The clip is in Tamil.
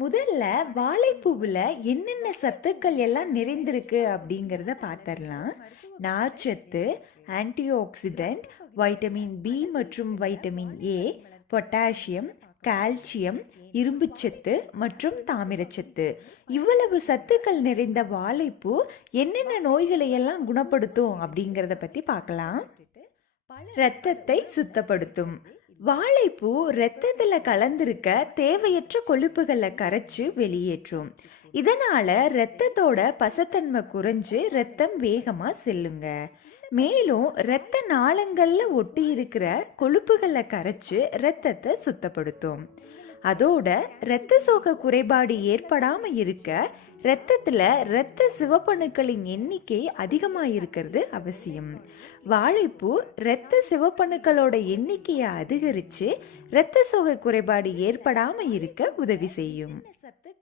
முதல்ல வாழைப்பூவில் என்னென்ன சத்துக்கள் எல்லாம் நிறைந்திருக்கு அப்படிங்கிறத பார்த்துடலாம். நார்ச்சத்து, ஆன்டி ஆக்சிடென்ட், வைட்டமின் பி மற்றும் வைட்டமின் ஏ, பொட்டாசியம், கால்சியம், இரும்புச்சத்து மற்றும் தாமிரச்சத்து. இவ்வளவு சத்துக்கள் நிறைந்த வாழைப்பூ என்னென்ன நோய்களை எல்லாம் குணப்படுத்தும் அப்படிங்கிறத பற்றி பார்க்கலாம். இரத்தத்தை சுத்தப்படுத்தும். வாழைப்பூ இரத்தத்தில் கலந்திருக்க தேவையற்ற கொழுப்புகளை கரைச்சு வெளியேற்றும். இதனால இரத்தத்தோட பசத்தன்மை குறைஞ்சு இரத்தம் வேகமா செல்லுங்க. மேலும் இரத்த நாளங்கள்ல ஒட்டி இருக்கிற கொழுப்புகளை கரைச்சு இரத்தத்தை சுத்தப்படுத்தும். அதோட இரத்த சோகை குறைபாடு ஏற்படாம இருக்க இரத்தத்துல இரத்த சிவப்பணுக்களின் எண்ணிக்கை அதிகமாக இருக்கிறது அவசியம். வாழைப்பூ இரத்த சிவப்பணுக்களோட எண்ணிக்கையை அதிகரித்து இரத்த சோகை குறைபாடு ஏற்படாம இருக்க உதவி செய்யும்.